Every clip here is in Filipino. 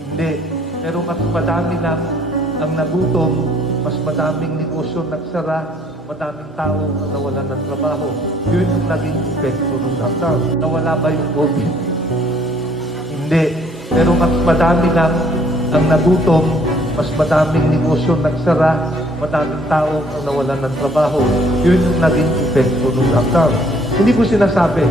Hindi. Pero mas madami lang ang nagutom, mas madaming negosyo nagsara, madaming tao na nawalan ng trabaho. Yun yung naging epekto ng lockdown. Nawala ba yung COVID? Hindi. Pero mas madami lang ang nagutom, mas madaming negosyo nagsara, madaming tao na nawalan ng trabaho. Yun yung naging epekto ng lockdown. Hindi ko sinasabi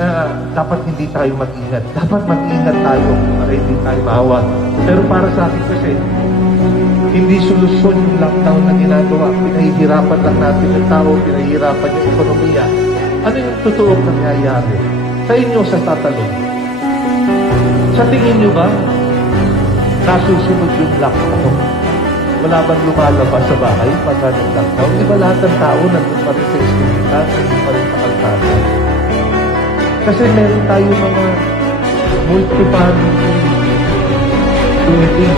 na dapat hindi tayo mag-ingat. Dapat mag-ingat tayo para hindi tayo maawa. Pero para sa akin kasi, hindi solusyon yung lockdown na ginagawa. Pinahihirapan lang natin yung tao, pinahihirapan yung ekonomiya. Ano yung totoong nangyayari? Sa inyo sa tatalon. Sa tingin nyo ba, nasusunod yung lockdown? Wala bang lumalabas sa bahay pagka ng lockdown? Di ba lahat ng tao nandun pa rin sa eskwelahan, nandun pa rin sa kalsada? Kasi meron tayo mga multi-family building.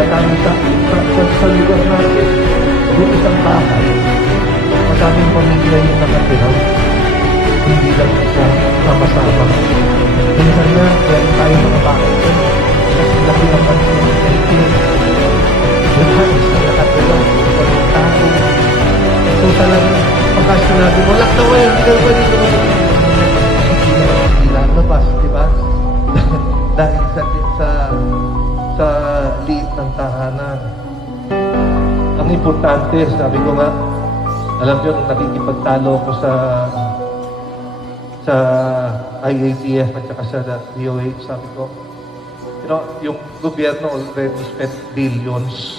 Matami sa lugar natin. Yung isang bahay, maraming pamilya yung nakatira. Hindi lang isa sama-sama. Minsan na, meron tayo mga bahay. Kasi laki ng pansin. Lahat isa nakatira. Walang tao. So talagang pagka sinabi mo, lockdown mo yun, hindi ka pwede naman. Lalabas, di ba? Dahil sa liit ng tahanan. Ang importante, sabi ko nga, alam nyo, nung nakikipagtalo ko sa IATF at saka sa DOH, sabi ko, you know, yung gobyerno already spent billions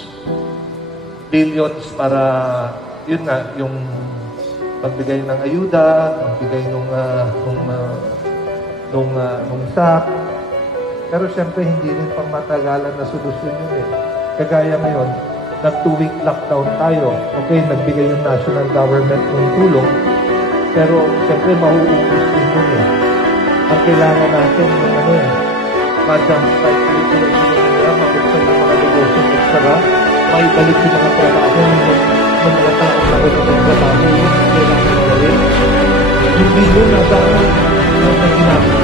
para, yun nga, yung pagbigay ng ayuda, pagbigay nung SAC. Pero siyempre, hindi rin pang matagalan na solusyon yun eh. Kagaya ngayon, nag-2-week lockdown tayo. Okay, nagbigay yung national government ng tulong. Pero siyempre, mauubos din yun eh. Ang kailangan natin yung ma-jump start yung ekonomiya, mabuksan yung mga negosyo, magsara, maibalik yung mga trabaho ng mga tao na walang trabaho, yung kailangan gawin. Hindi yun nasa ang ginagawa.